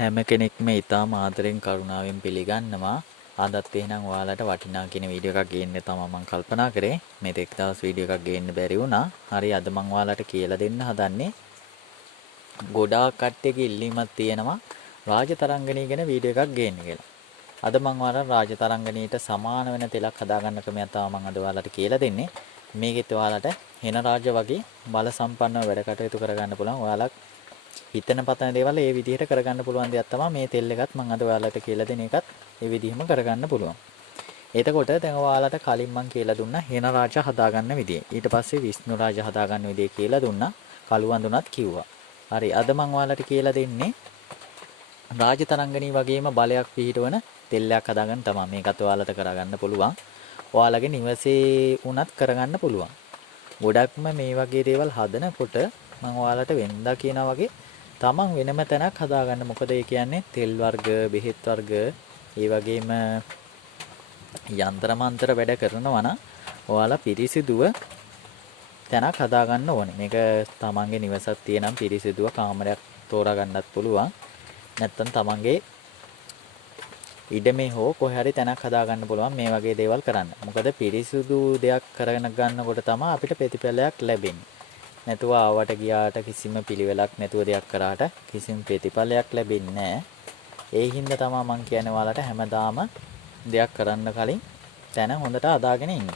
හැම කෙනෙක්ම ඉතාම ආදරෙන් කරුණාවෙන් පිළිගන්නවා. අදත් එහෙනම් ඔයාලට වටිනා කියන වීඩියෝ එකක් ගේන්න තමයි මම කල්පනා කරේ. මේ තෙක් දවස් වීඩියෝ එකක් ගේන්න බැරි වුණා. හරි අද මම ඔයාලට කියලා දෙන්න හදන්නේ ගොඩාක් කට්ටියගේ ඉල්ලීමක් තියෙනවා රාජතරංගනී ගැන වීඩියෝ එකක් ගේන්න කියලා. අද මම ඔයාලට රාජතරංගනීට සමාන වෙන තෙලක් හදාගන්න ක්‍රමයක් තමයි මම අද ඔයාලට කියලා දෙන්නේ. මේකෙත් ඔයාලට හෙන රාජ වගේ බල සම්පන්නව වැඩ කටයුතු කරගන්න පුළුවන්. ඔයාලා හිතන පතන දේවල් ඒ විදිහට කරගන්න පුළුවන් දෙයක් තමයි මේ තෙල් එකත් මම අද ඔයාලට කියලා දෙන එකත් ඒ විදිහම කරගන්න පුළුවන්. එතකොට දැන් ඔයාලට කලින් මම කියලා දුන්නා හේන රාජ හදාගන්න විදිය. ඊට පස්සේ විෂ්ණු රාජ හදාගන්න විදිය කියලා දුන්නා. කළු වඳුනත් කිව්වා. හරි අද මම ඔයාලට කියලා දෙන්නේ රාජතරංගනී වගේම බලයක් පිහිටවන තෙල්ලයක් හදාගන්න තමයි. මේකත් ඔයාලට කරගන්න පුළුවන්. ඔයාලගේ නිවසේ උනත් කරගන්න පුළුවන්. ගොඩක්ම මේ වගේ දේවල් හදනකොට මම ඔයාලට වෙන්දා කියනා වගේ තමන් වෙනම තැනක් හදාගන්න. මොකද ඒ කියන්නේ තෙල් වර්ග, බෙහෙත් වර්ග, ඒ වගේම යන්ත්‍ර මන්ත්‍ර වැඩ කරනවා නම් ඔයාලා පිරිසිදුව තැනක් හදාගන්න ඕනේ. මේක තමන්ගේ නිවසක් තියෙනම් පිරිසිදුව කාමරයක් තෝරා ගන්නත් පුළුවන්. නැත්තම් තමන්ගේ ඉඩමේ හෝ කොහේ හරි තැනක් හදාගන්න පුළුවන් මේ වගේ දේවල් කරන්න. මොකද පිරිසිදු දෙයක් කරගෙන ගන්නකොට තමයි අපිට ප්‍රතිඵලයක් ලැබෙන්නේ. නැතුව ආවට ගියාට කිසිම පිළිවෙලක් නැතුව දෙයක් කරාට කිසිම ප්‍රතිඵලයක් ලැබෙන්නේ නැහැ. ඒ හින්දා තමයි මම කියන්නේ ඔයාලට හැමදාම දෙයක් කරන්න කලින් තැන හොඳට හදාගෙන ඉන්න.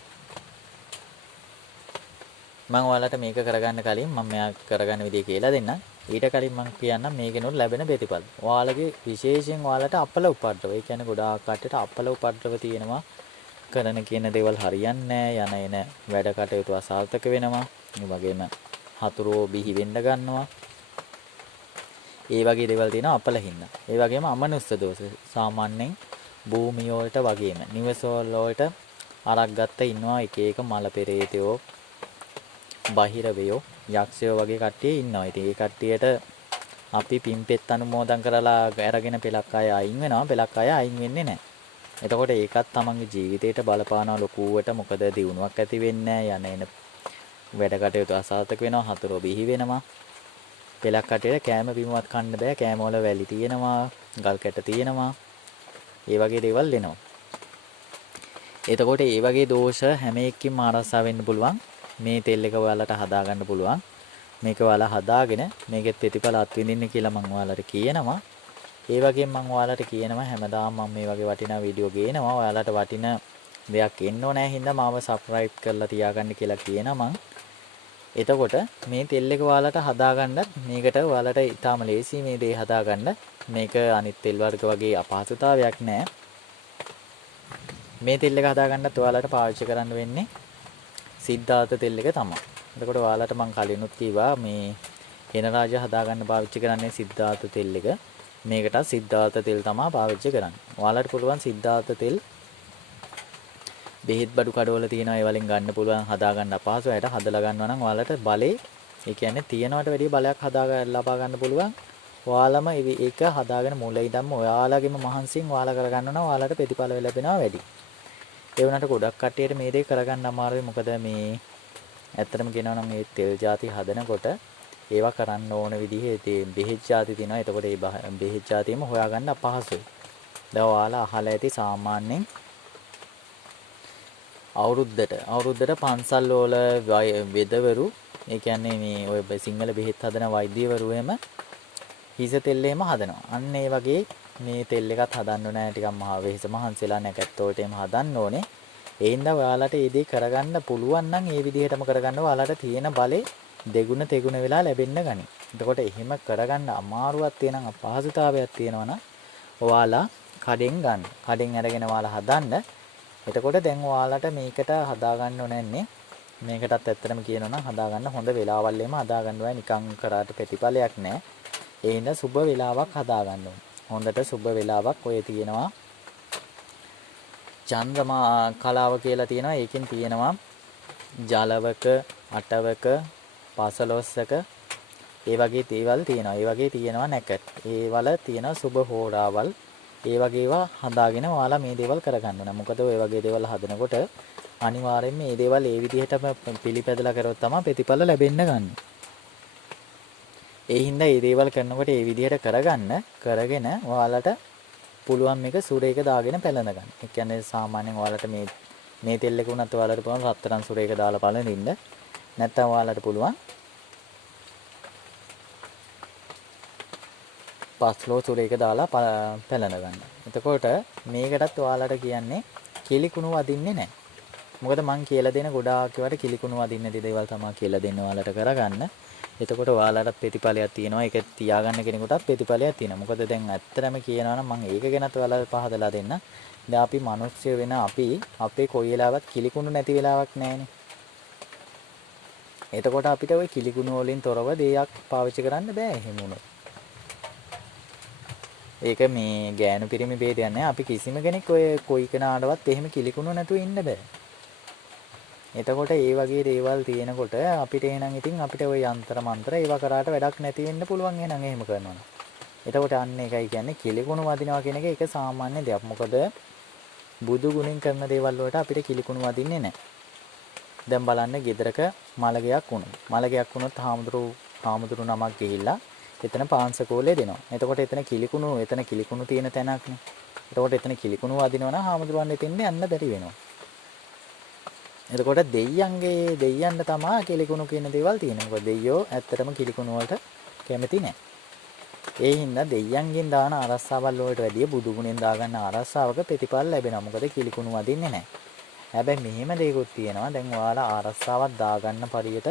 මම ඔයාලට මේක කරගන්න කලින් මම මෙයා කරගන්න විදිය කියලා දෙන්නම්. ඊට කලින් මම කියන්නම් මේකෙනුත් ලැබෙන ප්‍රතිඵල. ඔයාලගේ විශේෂයෙන් ඔයාලට අපල උපද්‍රව. ඒ කියන්නේ ගොඩාක් කටට අපල උපද්‍රව තියෙනවා. කරන කියන දේවල් හරියන්නේ නැහැ. යන එන වැඩ කටයුතු අසාර්ථක වෙනවා. ඒ වගේම හතුරෝ බිහි වෙන්න ගන්නවා. ඒ වගේ දේවල් තියෙනවා අපල හින්දා. ඒ වගේම අමනුස්ස දෝෂ සාමාන්‍යයෙන් භූමිය වලට වගේම නිවස වලට අරක් ගත්ත ඉන්නවා එක එක මල පෙරේතයෝ, බහිරවයෝ, යක්ෂයෝ වගේ කට්ටිය ඉන්නවා. ඉතින් ඒ කට්ටියට අපි පින්පෙත් අනුමෝදන් කරලා අරගෙන පෙලක් අය අයින් වෙනවා. පෙලක් අය අයින් වෙන්නේ නැහැ. එතකොට ඒකත් තමන්ගේ ජීවිතේට බලපානවා ලොකුවට. මොකද දියුණුවක් ඇති වෙන්නේ නැහැ. යන එන වැඩ කටයුතු අසාර්ථක වෙනවා. හතුරෝ බිහි වෙනවා. පෙලක් කටේට කෑම බීමවත් කන්න බෑ. කෑම වල වැලි තියෙනවා, ගල් කැට තියෙනවා. ඒ වගේ දේවල් එනවා. එතකොට ඒ වගේ දෝෂ හැම එකකින්ම ආරක්ෂා වෙන්න පුළුවන්. මේ තෙල් එක ඔයාලට හදාගන්න පුළුවන්. මේක ඔයාලා හදාගෙන මේකෙත් ප්‍රතිඵල අත්විඳින්න කියලා මම ඔයාලට කියනවා. ඒ වගේම මම ඔයාලට කියනවා හැමදාම මම මේ වගේ වටිනා වීඩියෝ ගේනවා. ඔයාලට වටින දෙයක් එන්න ඕනේ හින්දා මාව සබ්ස්ක්‍රයිබ් කරලා තියාගන්න කියලා කියනවා මම. එතකොට මේ තෙල් එක ඔයාලට හදාගන්නත් මේකට ඔයාලට ඊටාම ලේසි මේ දේ හදාගන්න. මේක අනිත් තෙල් වර්ග වගේ අපහසුතාවයක් නෑ. මේ තෙල් එක හදාගන්නත් ඔයාලට පාවිච්චි කරන්න වෙන්නේ සිද්ධාර්ථ තෙල් එක තමයි. එතකොට ඔයාලට මම කලිනුත් කිව්වා මේ හෙන රාජ හදාගන්න පාවිච්චි කරන්නේ සිද්ධාර්ථ තෙල් එක. මේකට සිද්ධාර්ථ තෙල් තමයි පාවිච්චි කරන්නේ. ඔයාලට පුළුවන් සිද්ධාර්ථ තෙල් බෙහෙත් බඩු කඩවල තියෙනවා ඒ වලින් ගන්න පුළුවන් හදාගන්න අපහසු අයට හදලා ගන්නවා නම් ඔයාලට බලේ ඒ කියන්නේ තියනවට වැඩිය බලයක් ලබා ගන්න පුළුවන්. ඔයාලම ඒක හදාගෙන මුලින් ඉඳන්ම ඔයාලගේම මහන්සියෙන් ඔයාලා කරගන්නවා නම් ඔයාලට ප්‍රතිඵල ලැබෙනවා වැඩි. ඒ වුණාට ගොඩක් කට්ටියට මේ දේ කරගන්න අමාරුයි. මොකද මේ ඇත්තටම කියනවා නම් මේ තෙල් ಜಾති හදනකොට ඒවා කරන්න ඕන විදිහේ බෙහෙත් ಜಾති තියෙනවා. එතකොට ඒ බෙහෙත් ಜಾතියම හොයාගන්න අපහසුයි. දැන් ඔයාලා අහලා ඇති සාමාන්‍යයෙන් අවුරුද්දට පන්සල් වල වෙදවරු ඒ කියන්නේ මේ ඔය සිංහල බෙහෙත් හදන වෛද්‍යවරු එහෙම හිස තෙල් එහෙම හදනවා. අන්න ඒ වගේ මේ තෙල් එකත් හදන්න ඕනේ ටිකක් මහ වෙහෙස මහන්සිලා නැකත් වලට එහෙම හදන්න ඕනේ. ඒ හින්දා ඔයාලට මේ දේ කරගන්න පුළුවන් නම් ඒ විදිහටම කරගන්න ඔයාලට තියෙන බලේ දෙගුණ තෙගුණ වෙලා ලැබෙන්න ගනි. එතකොට එහෙම කරගන්න අමාරුවක් තියෙනම් අපහසුතාවයක් තියෙනවා නම් ඔයාලා කඩෙන් ගන්න. කඩෙන් අරගෙන ඔයාලා හදන්න. එතකොට දැන් ඔයාලට මේකට හදාගන්න ඕනේ. මේකටත් ඇත්තටම කියනවා නම් හදාගන්න හොඳ වෙලාවල් එම හදාගන්න ඕනේ. නිකන් කරාට ප්‍රතිඵලයක් නැහැ. ඒ හින්දා සුබ වෙලාවක් හදාගන්න ඕනේ. හොඳට සුබ වෙලාවක් ඔය තියෙනවා. චන්ද්‍රමා කලාව කියලා තියෙනවා. ඒකෙන් තියෙනවා ජලවක, අටවක, පසළොස්වක ඒ වගේ දේවල් තියෙනවා. ඒ වගේ තියෙනවා නැකත්. ඒ වල තියෙන සුබ හෝරාවල් ඒ වගේ ඒවා හදාගෙන ඔයාලා මේ දේවල් කරගන්න ඕනේ. මොකද ඔය වගේ දේවල් හදනකොට අනිවාර්යෙන්ම මේ දේවල් ඒ විදිහටම පිළිපැදලා කරොත් තමයි ප්‍රතිඵල ලැබෙන්න ගන්න. ඒ හින්දා මේ දේවල් කරනකොට මේ විදිහට කරගෙන ඔයාලට පුළුවන් මේක සුරේක දාගෙන පැලඳ ගන්න. ඒ කියන්නේ සාමාන්‍යයෙන් ඔයාලට මේ තෙල් එක උනත් ඔයාලට පුළුවන් රත්තරන් සුරේක දාලා පළඳින්න. නැත්නම් ඔයාලට පුළුවන් පස්ලෝ සුරේක දාලා පැලඳ ගන්න. එතකොට මේකටත් ඔයාලට කියන්නේ කිලිකුණු වදින්නේ නැහැ. මොකද මං කියලා දෙන ගොඩාක් ඒවාට කිලිකුණු වදින්න නැති දේවල් තමයි කියලා දෙන්න ඔයාලට කරගන්න. එතකොට ඔයාලට ප්‍රතිඵලයක් තියෙනවා. ඒක තියාගන්න කෙනෙකුටත් ප්‍රතිඵලයක් තියෙනවා. මොකද දැන් ඇත්තටම කියනවා නම් මම ඒක ගැනත් ඔයාලට පහදලා දෙන්න. දැන් අපි මිනිස්සු වෙන අපි අපේ කොයි වෙලාවත් කිලිකුණු නැති වෙලාවක් නැහැනේ. එතකොට අපිට ওই කිලිකුණු වලින් තොරව දෙයක් පාවිච්චි කරන්න බෑ එහෙම වුණොත්. ඒක මේ ගෑනු පිරිමි ભેදයක් නෑ. අපි කිසිම කෙනෙක් ඔය කොයි කෙනාටවත් එහෙම කිලිකුණු නැතුව ඉන්න බෑ. එතකොට ඒ වගේ දේවල් තියෙනකොට අපිට එහෙනම් ඉතින් අපිට ওই යంత్ర මන්ත්‍ර ඒවා කරාට වැඩක් නැති වෙන්න පුළුවන් එහෙනම් එහෙම කරනවා. එතකොට අන්න ඒකයි කියන්නේ කිලිකුණු වදිනවා කියන එක ඒක සාමාන්‍ය දෙයක්. මොකද බුදු ගුණෙන් කරන දේවල් වලට අපිට කිලිකුණු වදින්නේ නැහැ. දැන් බලන්න ගෙදරක මලගයක් වුණොත් හාමුදුරු නමක් ගිහිල්ලා එතන පාංශකෝලේ දෙනවා. එතකොට එතන කිලිකුණු තියෙන තැනක්නේ. එතකොට එතන කිලිකුණු වදිනවා නම් හාමුදුරුවන්ට එතෙන්නේ යන්න බැරි වෙනවා. එතකොට දෙයියන්ට තමයි කිලිකුණු කියන දේවල් තියෙන්නේ. මොකද දෙයියෝ ඇත්තටම කිලිකුණු වලට කැමති නැහැ. ඒ හින්දා දෙයියන්ගෙන් දාන ආරස්සාවල් වලට වැඩිය බුදු ගුණෙන් දාගන්න ආරස්සාවක ප්‍රතිඵල ලැබෙනවා. මොකද කිලිකුණු වදින්නේ නැහැ. හැබැයි මෙහෙම දෙයක්ත් තියෙනවා. දැන් ඔයාලා ආරස්සාවක් දාගන්න පරියට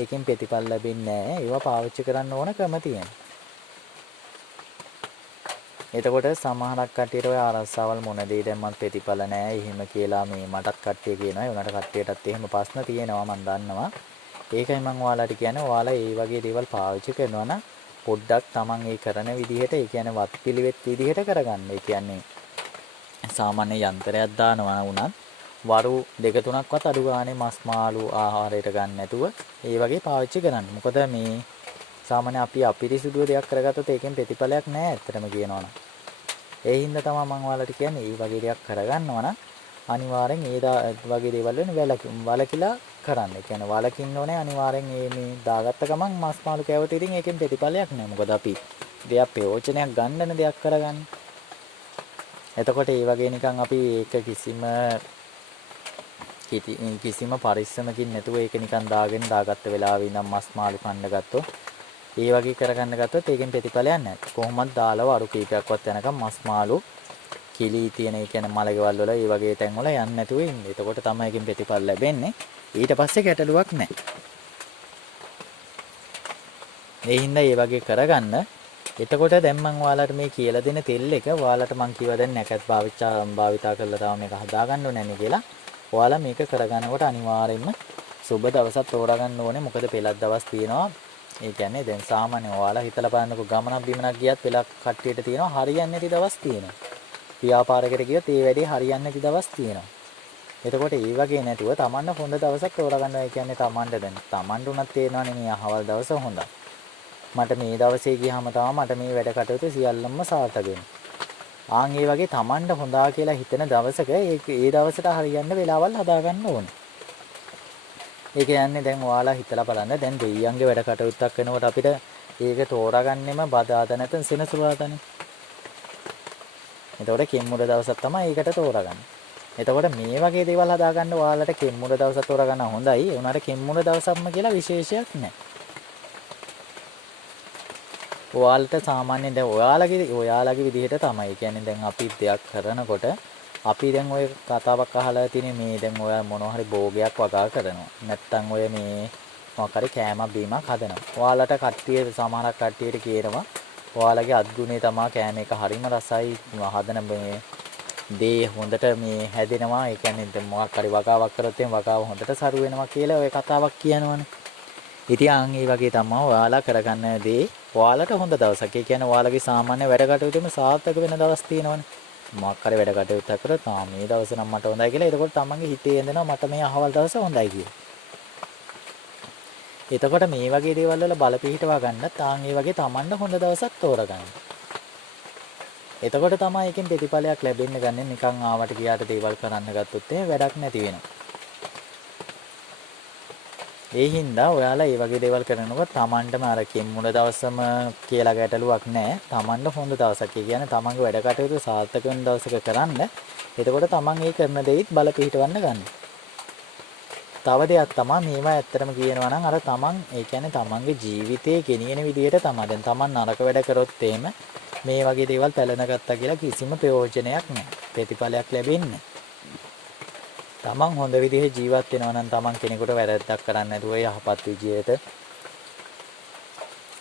ඒකෙන් ප්‍රතිඵල ලැබෙන්නේ නැහැ. ඒවා පාවිච්චි කරන්න ඕන ක්‍රම තියෙනවා. එතකොට සමහරක් කට්ටියට ඔය ආරස්සාවල් මොන දේ දැම්මත් ප්‍රතිඵල නැහැ. එහෙම කියලා මේ මටත් කට්ටිය කියනවා. ඒ උනාට කට්ටියටත් එහෙම ප්‍රශ්න තියෙනවා මම දන්නවා. ඒකයි මම ඔයාලට කියන්නේ ඔයාලා මේ වගේ දේවල් පාවිච්චි කරනවා නම් පොඩ්ඩක් Taman ඒ කරන විදිහට ඒ කියන්නේ වත් පිළිවෙත් විදිහට කරගන්න. ඒ කියන්නේ සාමාන්‍ය යන්ත්‍රයක් දානවා වුණත් වරු දෙක තුනක්වත් අඩු ගානේ මස් මාළු ආහාරයට ගන්න නැතුව ඒ වගේ පාවිච්චි කරන්න. මොකද මේ සාමාන්‍ය අපි අපිරිසුදුව දෙයක් කරගත්තොත් ඒකෙන් ප්‍රතිඵලයක් නැහැ ඇත්තටම කියනවනම්. ඒ හින්දා තමයි මම ඔයාලට කියන්නේ මේ වගේ දෙයක් කරගන්නවා නම් අනිවාර්යෙන් ඒ වගේ දේවල් වෙන වලකිලා කරන්න. ඒ කියන්නේ වලකින්න ඕනේ අනිවාර්යෙන් මේ දාගත්ත ගමන් මස් මාළු කෑවට ඉතින් ඒකෙන් ප්‍රතිඵලයක් නැහැ. මොකද අපි දෙයක් ප්‍රයෝජනයක් ගන්නන දෙයක් කරගන්න. එතකොට ඒ වගේ නිකන් අපි ඒක කිසිම පරිස්සමකින් නැතුව ඒක නිකන් දාගත්ත වෙලාවෙ ඉඳන් මස් මාළු කන්න ගත්තොත් ඒ වගේ කරගන්න ගත්තොත් ඒකෙන් ප්‍රතිඵලයක් නැහැ. කොහොමද දාලා වරු කීපයක්වත් යනකම් මස් මාළු කිලි තියෙන ඒ කියන්නේ මලකවල් වල ඒ වගේ තැන් වල යන්නේ නැතුව ඉන්න. එතකොට තමයි ඒකෙන් ප්‍රතිඵල ලැබෙන්නේ. ඊට පස්සේ ගැටලුවක් නැහැ. ඒ හින්දා මේ වගේ කරගන්න. එතකොට දැන් මම ඔයාලට මේ කියලා දෙන තෙල් එක ඔයාලට මම කිව්වා දැන් නැකත් භාවිතා කරලා තාම මේක හදාගන්න ඕනේ නේ කියලා. ඔයාලා මේක කරගන්නකොට අනිවාර්යයෙන්ම සුබ දවසක් තෝරාගන්න ඕනේ. මොකද පෙළක් දවස් තියෙනවා. ඒ කියන්නේ දැන් සාමාන්‍ය ඔයාලා හිතලා බලන්නකො ගමනක් බිමනක් ගියත් පෙළක් කට්ටියට තියෙනවා හරියන්නේ නැති දවස් තියෙනවා. ව්‍යාපාරයකට ගියොත් ඒ වැඩේ හරියන්නේ නැති දවස් තියෙනවා. එතකොට ඒ වගේ නැතුව Tamanne හොඳ දවසක් තෝරාගන්නවා. ඒ කියන්නේ Tamanට උනත් තේරෙනවනේ මේ අහවල් දවස හොඳයි. මට මේ දවසේ ගියාම තමයි මට මේ වැඩ කටයුතු සියල්ලම සාර්ථක වෙන්නේ. ආන් ඒ වගේ Tamanට හොඳා කියලා හිතන දවසක ඒ දවසට හරියන්න වෙලාවල් හදාගන්න ඕනේ. ඒ කියන්නේ දැන් ඔයාලා හිතලා බලන්න දැන් දෙයියන්ගේ වැඩ කටයුත්තක් වෙනකොට අපිට ඒක තෝරාගන්නෙම බදාද නැත්නම් සෙනසුරාදානේ. එතකොට කෙම්මුර දවසක් තමයි ඒකට තෝරාගන්නේ. එතකොට මේ වගේ දේවල් හදාගන්න ඔයාලට කෙම්මුර දවසක් තෝරාගන්න හොඳයි. ඒ උනාට කෙම්මුර දවසක්ම කියලා විශේෂයක් නැහැ. ඔයාලට සාමාන්‍යයෙන් දැන් ඔයාලගේ විදිහට තමයි. ඒ කියන්නේ දැන් අපි දෙයක් කරනකොට අපි දැන් ඔය කතාවක් අහලා තියෙන්නේ මේ දැන් ඔය මොනවා හරි භෝගයක් වගා කරනවා. නැත්තම් ඔය මේ මොකක් හරි කෑමක් බීමක් හදනවා. ඔයාලට සමහරක් කට්ටියට කියනවා ඔයාලගේ අත්ගුණේ තමයි කෑම එක හරිම රසයි හදන මේ දේ හොඳට මේ හැදෙනවා. ඒ කියන්නේ දැන් මොකක් හරි වගාවක් කරොත් එම් වගාව හොඳට සරු වෙනවා කියලා ඔය කතාවක් කියනවනේ. ඉතින් ආන් මේ වගේ තමයි ඔයාලා කරගන්න දේ ඔයාලට හොඳ දවසක්. ඒ කියන්නේ ඔයාලගේ සාමාන්‍ය වැඩ කටයුතුම සාර්ථක වෙන දවස් තියෙනවනේ. මොකක් හරි වැඩ කටයුත්තක් කරොත් මේ දවස නම් මට හොඳයි කියලා. එතකොට තමන්ගේ හිතේ එනවා මට මේ අහවල් දවස හොඳයි කියලා. එතකොට මේ වගේ දේවල් වල බල පිහිටවා ගන්නත් ආන් මේ වගේ තමන්ට හොඳ දවසක් තෝරගන්න. එතකොට තමයි එකෙන් ප්‍රතිඵලයක් ලැබෙන්න ගන්නේ. නිකන් ආවට ගියාට දේවල් කරන්න ගත්තොත් වැඩක් නැති වෙනවා. ඒ හින්දා ඔයාලා මේ වගේ දේවල් කරනකොට Tamanටම අර කෙම්මුණ දවසම කියලා ගැටලුවක් නැහැ. Tamanට හොඳ දවසක්. ඒ කියන්නේ Tamanගේ වැඩ කටයුතු සාර්ථක වෙන දවසක කරන්න. එතකොට Taman ඒ කරන දෙයිත් බල පිහිටවන්න ගන්න. තව දෙයක් තමයි මේවා ඇත්තටම කියනවා නම් අර Taman ඒ කියන්නේ Tamanගේ ජීවිතේ ගෙනියන විදිහට තමයි. දැන් Taman නරක වැඩ කරොත් එහෙම මේ වගේ දේවල් පැලන ගත්තා කියලා කිසිම ප්‍රයෝජනයක් නැහැ. ප්‍රතිඵලයක් ලැබෙන්නේ නැහැ. තමන් හොඳ විදිහේ ජීවත් වෙනවා නම් තමන් කෙනෙකුට වැරද්දක් කරන්නේ නැතුව යහපත් විදියට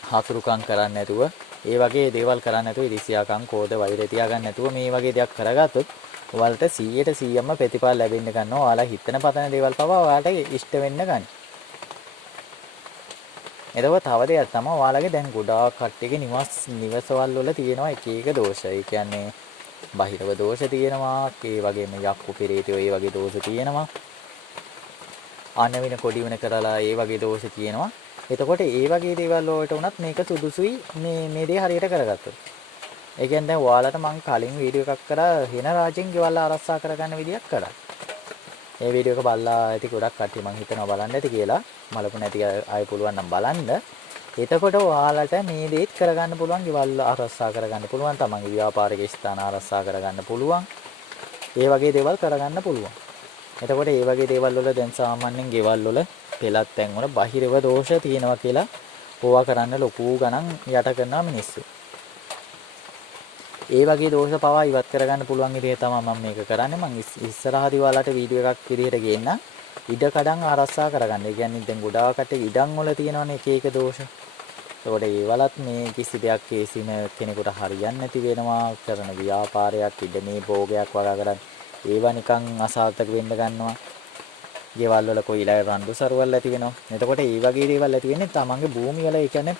හතුරුකම් කරන්නේ නැතුව ඒ වගේ දේවල් කරන්නේ නැතුව ඉරිසියාකම් කෝධ වෛරය තියාගන්න නැතුව මේ වගේ දෙයක් කරගත්තොත් ඔයාලට 100%ම ප්‍රතිඵල ලැබෙන්න ගන්නවා. ඔයාලා හිතන පතන දේවල් පවා ඔයාලට ඉෂ්ට වෙන්න ගන්න. එතකොට තව දෙයක් තමයි ඔයාලගේ දැන් ගොඩාක් කට්ටියගේ නිවසවල් වල තියෙනවා එක එක දෝෂ. ඒ කියන්නේ බාහිරව දෝෂ තියෙනවා. ඒ වගේම යක්කු පෙරේතයෝ ඒ වගේ දෝෂ තියෙනවා. අනවින කොඩි වෙන කරලා ඒ වගේ දෝෂ තියෙනවා. එතකොට ඒ වගේ දේවල් වලට උනත් මේක සුදුසුයි මේ දේ හරියට කරගත්තොත්. ඒ කියන්නේ දැන් ඔයාලට මම කලින් වීඩියෝ එකක් කරා හින රාජෙන් ගෙවල් ආරක්ෂා කරගන්න විදියක් කරා. ඒ වීඩියෝ එක බලලා ඇති ගොඩක් කට්ටිය මම හිතනවා බලන්න ඇති කියලා. බලපු නැති අය පුළුවන් නම් බලන්න. එතකොට ඔයාලට මේ දේත් කරගන්න පුළුවන්, ගෙවල් ආරක්ෂා කරගන්න පුළුවන්, තමන්ගේ ව්‍යාපාරික ස්ථාන ආරක්ෂා කරගන්න පුළුවන්. ඒ වගේ දේවල් කරගන්න පුළුවන්. එතකොට ඒ වගේ දේවල් වල දැන් සාමාන්‍යයෙන් ගෙවල් වල පෙලත් තැන් වල බාහිරව දෝෂ තියෙනවා කියලා ඕවා කරන්න ලොකු ගණන් යට කරනවා මිනිස්සු. ඒ වගේ දෝෂ පවා ඉවත් කරගන්න පුළුවන් විදිහ තමයි මම මේක කරන්නේ. මම ඉස්සරහදී ඔයාලට වීඩියෝ එකක් විදිහට ගේන්න ඉඩ කඩන් ආරක්ෂා කරගන්න. ඒ කියන්නේ දැන් ගොඩාක් ඉඩම් වල තියෙනවනේ එක එක දෝෂ. ඒකට ඒවලත් මේ කිසි දෙයක් කේසින කෙනෙකුට හරියන්නේ නැති වෙනවා. කරන ව්‍යාපාරයක් ඉඩමේ භෝගයක් වගා කරන් ඒවා නිකන් අසාර්ථක වෙන්න ගන්නවා. ගෙවල් වල කොයිලා රණ්ඩු සරුවල් ඇති වෙනවා. එතකොට මේ වගේ දේවල් ඇති වෙන්නේ තමන්ගේ භූමිය වල. ඒ කියන්නේ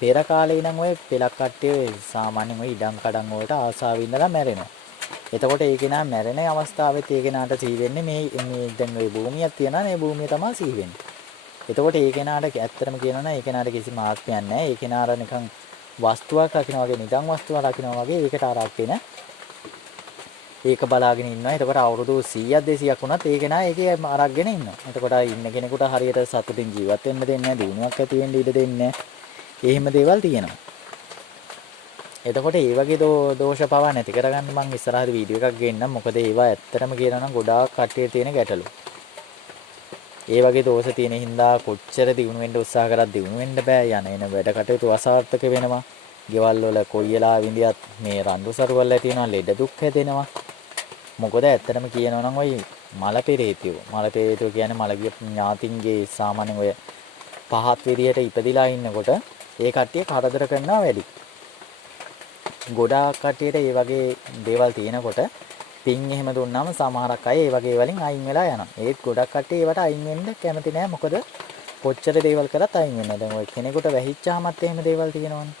පෙර කාලේ ඉඳන් ඔය පෙලක් කට්ටිය සාමාන්‍යයෙන් ඔය ඉඩම් කඩම් වලට ආසාවෙන් ඉඳලා මැරෙනවා. එතකොට ඒ කෙනා මැරෙන අවස්ථාවෙත් ඒ කෙනාට සිහි වෙන්නේ මේ දැන් ඔය භූමියක් තියනවා නේ, භූමිය තමයි සිහි වෙන්නේ. එතකොට ඒ කෙනාට ඇත්තටම කියනවා නම් ඒ කෙනාට කිසිම ආත්මයක් නැහැ. ඒ කෙනාට නිකන් වස්තුවක් රකින්න වගේ, නිකන් වස්තුවක් රකින්න වගේ ඒකට අරගෙන ඒක බලාගෙන ඉන්නවා. එතකොට අවුරුදු 100ක් 200ක් වුණත් ඒ කෙනා ඒකේ අරගෙන ඉන්නවා. එතකොට ඉන්න කෙනෙකුට හරියට සතුටින් ජීවත් වෙන්න දෙන්නේ නැහැ, දිනුවක් ඇති වෙන්න ඉඩ දෙන්නේ නැහැ. එහෙම දේවල් තියෙනවා. එතකොට මේ වගේ දෝෂ පවා නැති කරගන්න මම ඉස්සරහට වීඩියෝ එකක් ගේන්නම්. මොකද ඒවා ඇත්තටම කියනවා නම් ගොඩාක් කට්ටිය තියෙන ගැටලු. ඒ වගේ දෝෂ තියෙන හින්දා කොච්චර දිනු වෙන්න උත්සාහ කරත් දිනු වෙන්න බෑ. යන එන වැඩ කටයුතු අසාර්ථක වෙනවා. ගෙවල් වල කොයිලා විඳියත් මේ රණ්ඩු සරුවල් ඇති වෙනවා, ලෙඩ දුක් හැදෙනවා. මොකද ඇත්තටම කියනවා නම් ওই මල පෙරේතයෝ කියන්නේ මලගිය ඥාතින්ගේ සාමාන්‍යයෙන් ඔය පහත් විදියට ඉපදිලා ඉන්නකොට ඒ කට්ටිය කරදර කරනවා වැඩි. ගොඩාක් කට්ටියට මේ වගේ දේවල් තියෙනකොට පින් එහෙම දුන්නාම සමහරක් අය ඒ වගේ වලින් අයින් වෙලා යනවා. ඒත් ගොඩක් කට්ටිය ඒවට අයින් වෙන්න කැමති නෑ. මොකද කොච්චර දේවල් කරත් අයින් වෙන්නේ. දැන් ඔය කෙනෙකුට වැහිච්චාමත් එහෙම දේවල් තියෙනවනේ.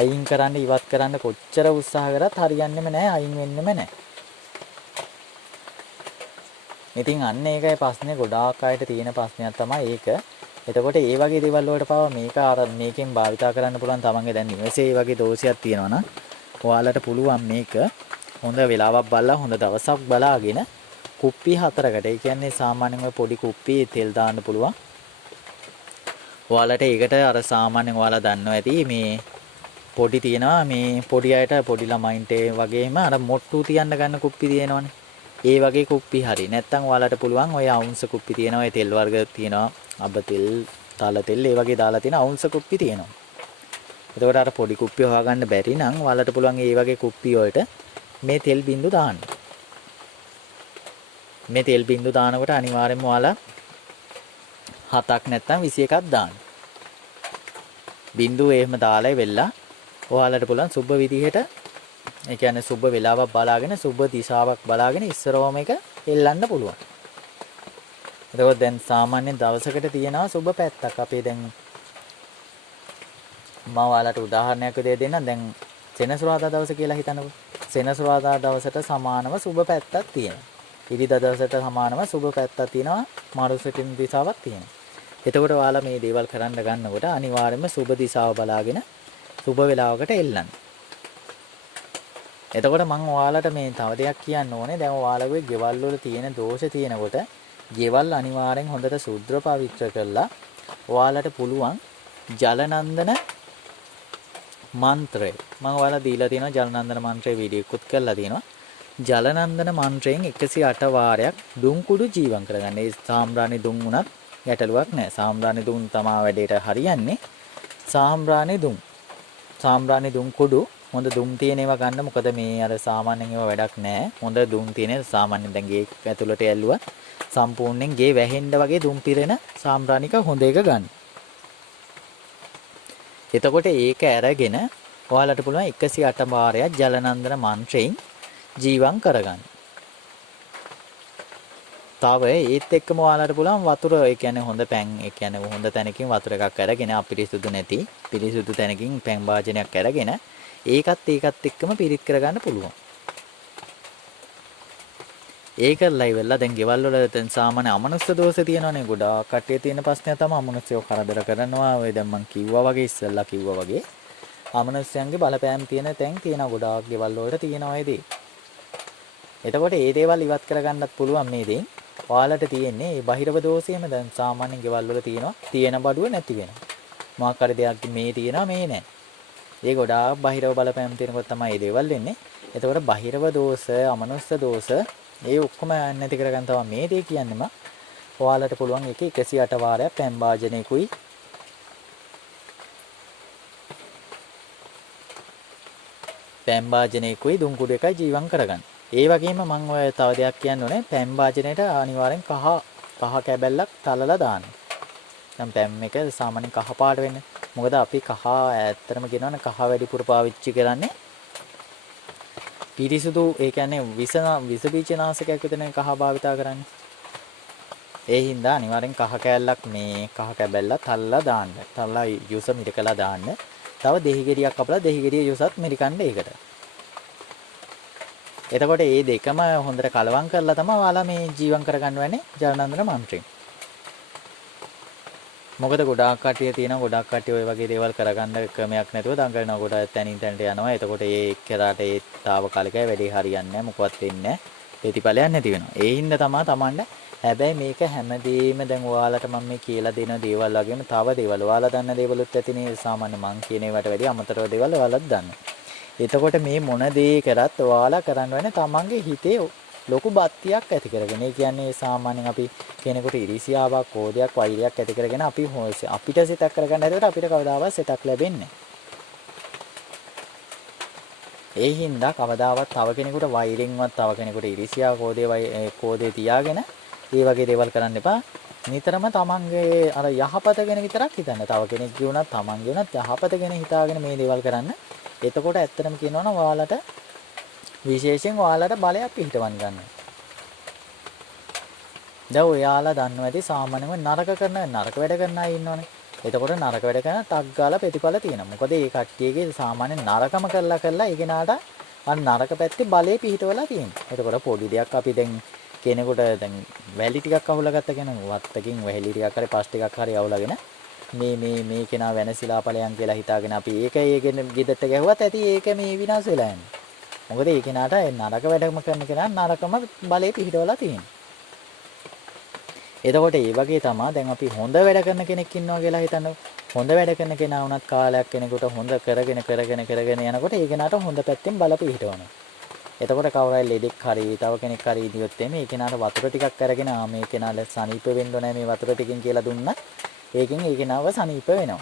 අයින් කරන්න ඉවත් කරන්න කොච්චර උත්සාහ කරත් හරියන්නේම නෑ, අයින් වෙන්නෙම නෑ. ඉතින් අන්න ඒකයි ප්‍රශ්නේ. ගොඩාක් අයට තියෙන ප්‍රශ්නයක් තමයි ඒක. එතකොට ඒ වගේ දේවල් වලට පවා මේකෙන් භාවිතා කරන්න පුළුවන්. තමන්ගේ දැන් නිවසේ මේ වගේ දෝෂයක් තියෙනවා නම් ඔයාලට පුළුවන් මේක හොඳ වෙලාවක් බලලා හොඳ දවසක් බලාගෙන කුප්පි 4කට, ඒ කියන්නේ සාමාන්‍යයෙන් ඔය පොඩි කුප්පි තෙල් දාන්න පුළුවන්. ඔයාලට ඒකට අර සාමාන්‍යයෙන් ඔයාලා දන්නවා ඇති මේ පොඩි තියෙනවා, මේ පොඩි අයට පොඩි ළමයින්ට වගේම අර මොට්ටු තියන්න ගන්න කුප්පි තියෙනවනේ. ඒ වගේ කුප්පි හරි. නැත්තම් ඔයාලට පුළුවන් ඔය අවුන්ස් කුප්පි තියෙනවා, ඒ තෙල් වර්ග තියෙනවා, අබ තෙල්, තල තෙල් ඒ වගේ දාලා තියෙන අවුන්ස් කුප්පි තියෙනවා. එතකොට අර පොඩි කුප්පි හොයාගන්න බැරි නම් ඔයාලට පුළුවන් මේ වගේ කුප්පි වලට මේ තෙල් බින්දු දාන්න. මේ තෙල් බින්දු දානකොට අනිවාර්යෙන්ම ඔයාලා 7ක් නැත්තම් 21ක් දාන්න. බින්දු එහෙම දාලා වෙලා ඔයාලට පුළුවන් සුබ විදිහට, ඒ කියන්නේ සුබ වෙලාවක් බලාගෙන සුබ දිශාවක් බලාගෙන ඉස්සරවම එක එල්ලන්න පුළුවන්. එතකොට දැන් සාමාන්‍යයෙන් දවසකට තියෙනවා සුබ පැත්තක්. අපි දැන් මම ඔයාලට උදාහරණයක් විදිහට දෙන්නම්. දැන් සෙනසුරාදා දවස කියලා හිතන්නකෝ. සෙනසුරාදා දවසට සමානව සුබ පැත්තක් තියෙනවා. ඉරිදා දවසට සමානව සුබ පැත්තක් තියෙනවා. මාරුසිටින් දිශාවක් තියෙනවා. එතකොට ඔයාලා මේ දේවල් කරන්න ගන්නකොට අනිවාර්යයෙන්ම සුබ දිශාව බලාගෙන සුබ වේලාවකට එල්ලන්න. එතකොට මම ඔයාලට මේ තව දෙයක් කියන්න ඕනේ. දැන් ඔයාලගේ ගෙවල් වල තියෙන දෝෂ තියෙනකොට ගෙවල් අනිවාර්යෙන් හොඳට සුද්ධ පවිත්‍ර කරලා ඔයාලට පුළුවන් ජලනන්දන මන්ත්‍රය මම ඔයාලා දීලා තියෙනවා ජලනන්දන මන්ත්‍රයේ වීඩියෝ එකකුත් කරලා තියෙනවා. ජලනන්දන මන්ත්‍රයෙන් 108 වාරයක් දුම් කුඩු ජීවම් කරගන්න. ඒ සාම්බ්‍රාණි දුම් උනත් ගැටලුවක් නැහැ. සාම්බ්‍රාණි දුම් තමයි වැඩේට හරියන්නේ. සාම්බ්‍රාණි දුම් කුඩු හොඳ දුම් තියෙන ඒවා ගන්න. මොකද මේ අර සාමාන්‍යයෙන් ඒවා වැඩක් නැහැ. හොඳ දුම් තියෙන සාමාන්‍යයෙන් දැන් ගේ ඇතුළට ඇල්ලුවා සම්පූර්ණයෙන් ගේ වැහෙන්න වගේ දුම් පිරෙන සාම්බ්‍රාණික හොඳ එක ගන්න. එතකොට ඒක අරගෙන ඔයාලට පුළුවන් 108 වාරයක් ජලනන්දන මන්ත්‍රයෙන් ජීවම් කරගන්න. තව ඒත් එක්කම ඔයාලට පුළුවන් වතුර ඒ කියන්නේ හොඳ පැන් ඒ කියන්නේ හොඳ තැනකින් වතුර එකක් අරගෙන අපිරිසුදු නැති පිරිසුදු තැනකින් පැන් වාජනයක් අරගෙන ඒකත් එක්කම පිරිත් කරගන්න පුළුවන්. ඒකල්ලා ඉවරලා දැන් ගෙවල් වල දැන් සාමාන්‍ය අමනුෂ්‍ය දෝෂ තියෙනවනේ ගොඩාක් කට්ටිය තියෙන ප්‍රශ්නය තමයි අමනුෂ්‍යව කරදර කරනවා. ඔය දැන් මං කිව්වා වගේ ඉස්සෙල්ලා කිව්වා වගේ අමනුෂ්‍යයන්ගේ බලපෑම් තියෙන තැන් තියෙනවා ගොඩාක් ගෙවල් වලට තියෙනවා ඒ දේ. එතකොට මේ දේවල් ඉවත් කරගන්නත් පුළුවන් මේ දෙයින්. ඔයාලට තියෙන්නේ මේ බහිරව දෝෂයම දැන් සාමාන්‍ය ගෙවල් වල තියෙනවා. තියෙන බඩුව නැති වෙනවා. මොකක් හරි දෙයක් මේ තියෙනවා මේ නැහැ. ඒ ගොඩාක් බහිරව බලපෑම් තියෙනකොට තමයි මේ දේවල් වෙන්නේ. එතකොට බහිරව දෝෂ, අමනුෂ්‍ය දෝෂ ඒ ඔක්කොම නැති කරගන්න තමයි මේ දේ කියන්නේම. ඔයාලට පුළුවන් එක 108 වාරයක් පැන් වාජනයකුයි පැන් වාජනයකුයි දුම් කුඩු එකයි ජීවම් කරගන්න. ඒ වගේම මම ඔය තව දෙයක් කියන්න ඕනේ පැන් වාජනයේට අනිවාර්යෙන් කහ කැබැල්ලක් තලලා දාන්න. දැන් පැන් එක සාමාන්‍යයෙන් කහ පාට වෙන්නේ. මොකද අපි කහ ඇත්තටම කියනවනේ කහ වැඩිපුර පාවිච්චි කරන්නේ පිරිසුදු ඒ කියන්නේ විස බීජනාශකයක් විතරනේ කහ භාවිතා කරන්නේ. ඒ හින්දා අනිවාර්යෙන් කහ කැල්ලක් මේ කහ කැබැල්ල තල්ලා දාන්න. තල්ලා යුස මිරිකලා දාන්න. තව දෙහි ගෙඩියක් අපලා දෙහි ගෙඩිය යුසත් මිරිකන්න ඒකට. එතකොට මේ දෙකම හොඳට කලවම් කරලා තමයි ඔයාලා මේ ජීවම් කරගන්න වෙන්නේ ජලනන්දන මන්ත්‍රයෙන්. මොකද ගොඩාක් කට්ටිය තියෙනවා ගොඩාක් කට්ටිය ඔය වගේ දේවල් කරගන්න ක්‍රමයක් නැතුව දඟලනවා ගොඩාක් තැනින් තැනට යනවා. එතකොට ඒ එක්කරාට ඒ తాවකාලිකයි වැඩේ හරියන්නේ නැහැ මොකවත් වෙන්නේ නැහැ. ප්‍රතිඵලයක් නැති වෙනවා. ඒ හින්දා තමයි Tamanda හැබැයි මේක හැමදේම දැන් ඔයාලට මම මේ කියලා දෙන දේවල් වගේම තව දේවල් ඔයාලා දන්න දේවලුත් ඇතිනේ සාමාන්‍ය මං කියන ඒවාට වැඩිය අමතරව දේවල් ඔයාලත් දන්නවා. එතකොට මේ මොන දේ කරත් ඔයාලා කරන්න වෙන්නේ තමන්ගේ හිතේ ලොකු බත්තියක් ඇති කරගෙන. ඒ කියන්නේ සාමාන්‍යයෙන් අපි කෙනෙකුට ඉරිසියාවක්, කෝධයක්, වෛරයක් ඇති කරගෙන අපි අපිට සිතක් කරගන්න හැදුවට අපිට කවදාවත් සිතක් ලැබෙන්නේ නැහැ. ඒ හින්දා කවදාවත් තව කෙනෙකුට වෛරෙන්වත් තව කෙනෙකුට ඉරිසියා, කෝධය තියාගෙන ඒ වගේ දේවල් කරන්න එපා. නිතරම තමන්ගේ අර යහපත ගැන විතරක් හිතන්න. තව කෙනෙක්ගේ උනත් තමන්ගේ උනත් යහපත ගැන හිතාගෙන මේ දේවල් කරන්න. එතකොට ඇත්තටම කියනවනම් ඔයාලට විශේෂයෙන් ඔයාලට බලයක් පිහිටවන්න ගන්නවා. දැන් ඔයාලා දන්නවා ඇති සාමාන්‍යයෙන් නරක වැඩ කරන අය ඉන්නවනේ. එතකොට නරක වැඩ කරන ටක් ගාලා ප්‍රතිඵල තියෙනවා. මොකද මේ කට්ටියගේ සාමාන්‍ය නරකම කරලා ඒ කෙනාට අර නරක පැත්තේ බලේ පිහිටවලා තියෙනවා. එතකොට පොඩි දෙයක් අපි දැන් කෙනෙකුට දැන් වැලි ටිකක් අහුලා ගත්ත කෙනා වත්තකින් වැලි ටිකක් හරි පස් ටිකක් හරි අහුලාගෙන මේ කෙනා වෙනසිලා ඵලයන් කියලා හිතාගෙන අපි ඒකගෙන ගෙදරට ගැහුවත් ඇති ඒක මේ විනාශ වෙලා යනවා. මොකද ඒ කෙනාට නරක වැඩම කරන කෙනා නරකම බලේ පිහිටවලා තියෙනවා. එතකොට ඒ වගේ තමයි දැන් අපි හොඳ වැඩ කරන කෙනෙක් ඉන්නවා කියලා හිතන්න. හොඳ වැඩ කරන කෙනා වුණත් කාලයක් කෙනෙකුට හොඳ කරගෙන යනකොට ඒ කෙනාට හොඳ පැත්තෙන් බල පිහිටවනවා. එතකොට කවුරුයි ලෙඩෙක් හරි තව කෙනෙක් හරි ඉදියොත් මේ කෙනාට වතුර ටිකක් අරගෙන මේ කෙනාට සනීප වෙන්න ඕනේ මේ වතුර ටිකෙන් කියලා දුන්නා. ඒකෙන් ඒ කෙනාව සනීප වෙනවා.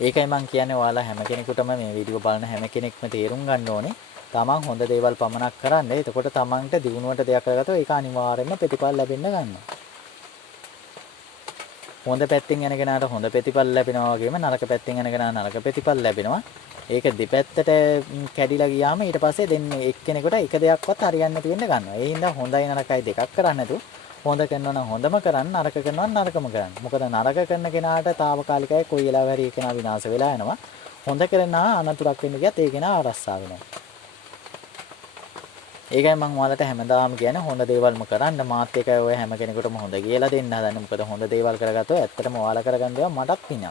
ඒකයි මම කියන්නේ ඔයාලා හැම කෙනෙකුටම මේ වීඩියෝ බලන හැම කෙනෙක්ම තේරුම් ගන්න ඕනේ. තමන් හොඳ දේවල් පමණක් කරන්න. එතකොට තමන්ට දිනුවට දෙයක් කරගත්තොත් ඒක අනිවාර්යයෙන්ම ප්‍රතිඵල ලැබෙන්න ගන්නවා. හොඳ පැත්තෙන් යන කෙනාට හොඳ ප්‍රතිඵල ලැබෙනවා වගේම නරක පැත්තෙන් යන කෙනාට නරක ප්‍රතිඵල ලැබෙනවා. ඒක දෙපැත්තට කැඩිලා ගියාම ඊට පස්සේ දෙන්නේ එක්කෙනෙකුට එක දෙයක්වත් හරියන්නේ නැති වෙන්න ගන්නවා. ඒ හින්දා හොඳයි නරකයි දෙකක් කරන්නේ නැතු හොඳ කරනවා නම් හොඳම කරන්න නරක කරනවා නම් නරකම කරන්න. මොකද නරක කරන කෙනාට తాවකාලිකයි කොයි වෙලාව හරි ඒ කෙනා විනාශ වෙලා යනවා. හොඳ කරනා අනතුරක් වෙන්න ගියත් ඒ කෙනා ආරස්සා වෙනවා. ඒකයි මම ඔයාලට හැමදාම කියන්නේ හොඳ දේවල්ම කරන්න. මාත් එකයි ඔය හැම කෙනෙකුටම හොඳ කියලා දෙන්න හදන්නේ. මොකද හොඳ දේවල් කරගත්තොත් ඇත්තටම ඔයාලා කරගන්න දේවල් මටත් පිනක්.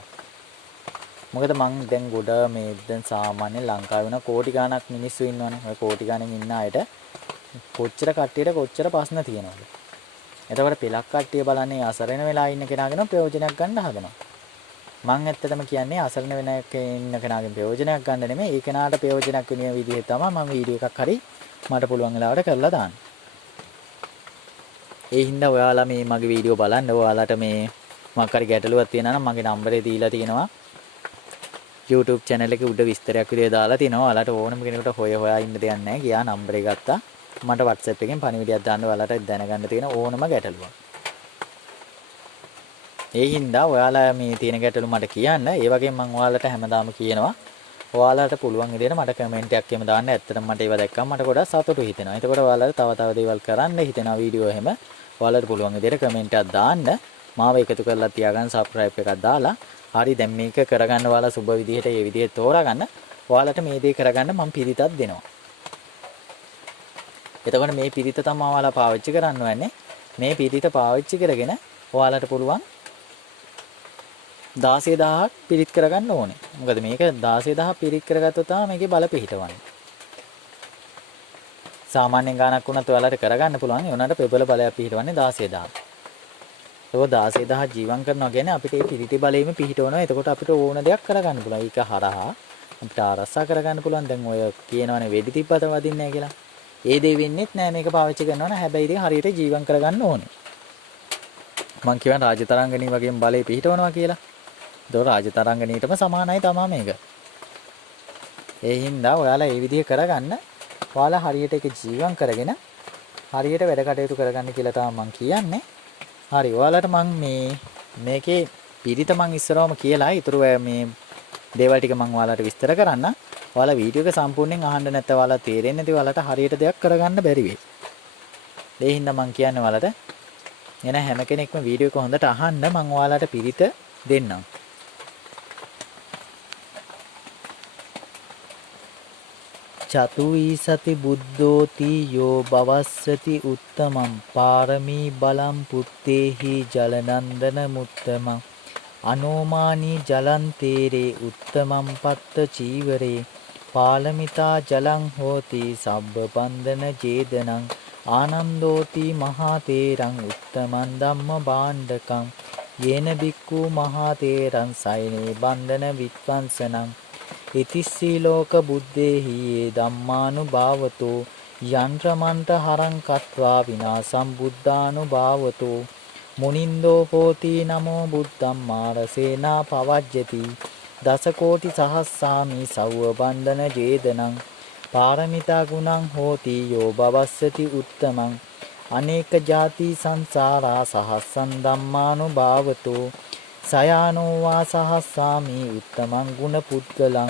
මොකද මං දැන් ගොඩ මේ දැන් සාමාන්‍ය ලංකාවේ වෙන කෝටි ගාණක් මිනිස්සු ඉන්නවනේ. ඔය කෝටි ගාණෙන් ඉන්න අයට කොච්චර කට්ටියට කොච්චර ප්‍රශ්න තියෙනවද? එතකොට පිලක් කට්ටිය බලන්නේ අසරණ වෙලා ඉන්න කෙනාගෙන ප්‍රයෝජනයක් ගන්න හදනවා. මම ඇත්තටම කියන්නේ අසරණ වෙන ඉන්න කෙනාගෙන් ප්‍රයෝජනයක් ගන්න නෙමෙයි. ඒ කෙනාට ප්‍රයෝජනක් වෙන විදිහේ තමයි මම වීඩියෝ එකක් හරි මට පුළුවන් වෙලාවට කරලා දාන්නේ. ඒ හින්දා ඔයාලා මේ මගේ වීඩියෝ බලන්න. ඔයාලට මේ මොකක් හරි ගැටලුවක් තියෙනවා නම් මගේ නම්බරේ දීලා තියෙනවා. YouTube channel එකේ උඩ විස්තරයක් විදිහට දාලා තිනවා. ඔයාලට ඕනම කෙනෙකුට හොයා ඉන්න දෙයක් නැහැ. ගියා නම්බරේ ගත්තා. මට WhatsApp එකෙන් පණිවිඩයක් දාන්න ඔයාලට දැනගන්න තියෙන ඕනම ගැටලුවක්. ඒ හින්දා ඔයාලා මේ තියෙන ගැටලු මට කියන්න. ඒ වගේම මම ඔයාලට හැමදාම කියනවා. ඔයාලට පුළුවන් විදිහට මට කමෙන්ට් එකක් එහෙම දාන්න. ඇත්තටම මට ඒව දැක්කම මට ගොඩක් සතුටු හිතෙනවා. එතකොට ඔයාලට තව දේවල් කරන්න හිතෙනවා වීඩියෝ එහෙම. ඔයාලට පුළුවන් විදිහට කමෙන්ට් එකක් දාන්න. මාව එකතු කරලා තියාගන්න subscribe එකක් දාලා. හරි දැන් මේක කරගන්න ඔයාලා සුබ විදිහට ඒ විදිහට තෝරාගන්න. ඔයාලට මේ දේ කරගන්න මම පිරිතක් දෙනවා. එතකොට මේ පිරිත තමයි ඔයාලා පාවිච්චි කරන්න ඕනේ. මේ පිරිත පාවිච්චි කරගෙන ඔයාලට පුළුවන් 16000ක් පිරිත් කරගන්න ඕනේ. මොකද මේක 16000 පිරිත් කරගත්තොත් තමයි මේකේ බල පිහිටවන්නේ. සාමාන්‍ය ගානක් වුණත් ඔයාලට කරගන්න පුළුවන්. ඒ උනාට ප්‍රබල බලයක් පිහිටවන්නේ 16000. ඒක 16000 ජීවම් කරනවා කියන්නේ අපිට මේ පිරිති බලයෙම පිහිටවනවා. එතකොට අපිට ඕන දෙයක් කරගන්න පුළුවන්. ඒක හරහා අපිට ආරස්සා කරගන්න පුළුවන්. දැන් ඔය කියනවනේ වෙඩි තිබ්බත වදින්නේ නැහැ කියලා. ඒ දේ වෙන්නේත් නැහැ මේක පාවිච්චි කරනවා නම්. හැබැයි ඉතින් හරියට ජීවම් කරගන්න ඕනේ. මං කියවන රාජතරංගණී වගේම බලය පිහිටවනවා කියලා. ඒක රාජතරංගණීටම සමානයි තමයි මේක. ඒ හින්දා ඔයාලා මේ විදිහ කරගන්න. ඔයාලා හරියට ඒක ජීවම් කරගෙන හරියට වැඩ කටයුතු කරගන්න කියලා තමයි මං කියන්නේ. හරි ඔයාලට මං මේකේ පිරිත මං ඉස්සරවම කියලා ඊටු මේ දේවල් ටික මං ඔයාලට විස්තර කරන්න. ඔයාලා වීඩියෝ එක සම්පූර්ණයෙන් අහන්න නැත්නම් ඔයාලා තේරෙන්නේ නැති ඔයාලට හරියට දෙයක් කරගන්න බැරි වෙයි. ඒ හින්දා මං කියන්නේ ඔයාලට එන හැම කෙනෙක්ම වීඩියෝ එක හොඳට අහන්න මං ඔයාලට පිරිත දෙන්නම්. චතුවී සති බුද්ධෝති යෝ බවස්සති උත්තමං පාරමී බලං පුත්තේහි ජලනන්දන මුත්තමං අනෝමානී ජලං තේරේ උත්තමං පත්ත චීවරේ පාලමිතා ජලං හෝති සබ්බ බන්ධන ජේදනං ආනන්දෝති මහා තේරං උත්තමං ධම්ම භාණ්ඩකං යේන බික්ඛු මහා තේරං සයනේ බන්ධන විත්වංසනං ඉතිස්සී ලෝක බුද්දේහි යේ ධම්මානුභාවතෝ යන්ත්‍රමන්ත හරං කତ୍වා විනාසම් බුද්ධානුභාවතෝ මුනින්දෝ හෝති නමෝ බුද්ධම් මාරසේනා පවජ්ජති දස කෝටි සහස්සාමි සව්ව බන්ධන ජේදනං පාරමිතා ගුණං හෝති යෝ බවස්සති උත්තමං අනේක ಜಾති සංසාරා සහස්සං ධම්මානුභාවතෝ සයානෝ වා සහස්සාමි උත්තමං ගුණ පුද්ගලං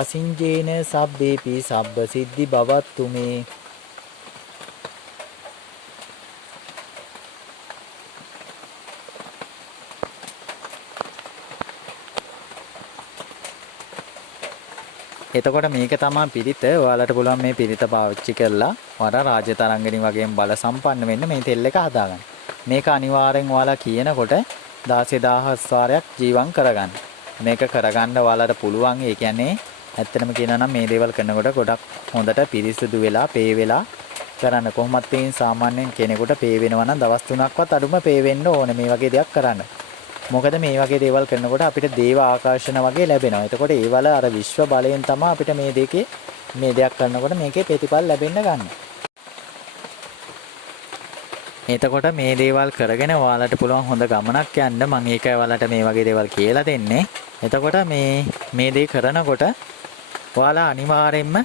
අසින්ජේන සබ්බේපි සබ්බ සිද්ධි භවත්තු මේ. එතකොට මේක තමයි පිරිත. ඔයාලට පුළුවන් මේ පිරිත පාවිච්චි කරලා ඔයාලා රාජතරංගණී වගේම බල සම්පන්න වෙන්න මේ තෙල් එක හදාගන්න. මේක අනිවාර්යෙන් ඔයාලා කියනකොට 16000 වාරයක් ජීවම් කරගන්න. මේක කරගන්න ඔයාලට පුළුවන්. ඒ කියන්නේ ඇත්තටම කියනවා නම් මේ දේවල් කරනකොට ගොඩක් හොඳට පිරිසිදු වෙලා පේ වෙලා කරන්න. කොහොමත් තේින් සාමාන්‍යයෙන් කෙනෙකුට පේ වෙනවා නම් දවස් 3ක්වත් අඩුම පේ වෙන්න ඕනේ මේ වගේ දෙයක් කරන්න. මොකද මේ වගේ දේවල් කරනකොට අපිට දේව ආකර්ෂණ වගේ ලැබෙනවා. එතකොට ඒ වල අර විශ්ව බලයෙන් තමයි අපිට මේ දෙයක් කරනකොට මේකේ ප්‍රතිඵල ලැබෙන්න ගන්න. එතකොට මේ දේවල් කරගෙන ඔයාලට පුළුවන් හොඳ ගමනක් යන්න. මම ඒකයි ඔයාලට මේ වගේ දේවල් කියලා දෙන්නේ. එතකොට මේ දේ කරනකොට ඔයාලා අනිවාර්යෙන්ම